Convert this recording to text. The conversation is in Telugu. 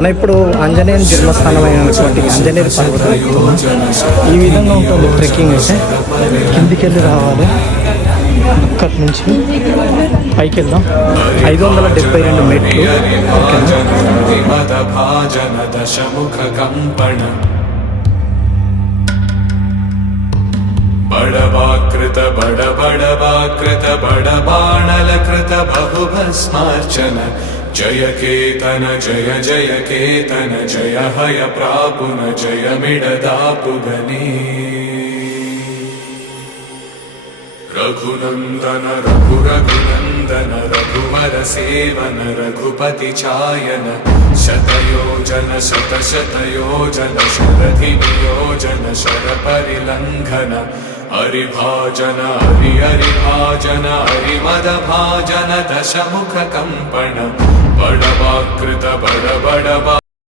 మనం ఇప్పుడు ఆంజనేయుని జన్మస్థానం అయినటువంటి ఆంజనేయ పర్వతం ఎక్కుతున్నాం. ఈ విధంగా ఉంటుంది ట్రెక్కింగ్. అయితే కిందికి వెళ్ళి రావాలి, అక్కడి నుంచి పైకి వెళ్దాం. 572 మెట్లు. బడవాకృత బడబడవాకృత బడబాణలకృత బహుభస్మార్చన జయ కేతన జయ జయ కేతన జయ హయ ప్రాపున జయ మిడదాపుగని రఘునందన రఘురఘునందన రఘువర సేవన రఘుపతి ఛాయన శతయోజన శత శతయోజన శరధి నియోజన శర పరిలంఘన హరిభాజన హరి హరిభాజన హరిమద భాజన దశముఖ కంపణ బడవాకృత బడబడవా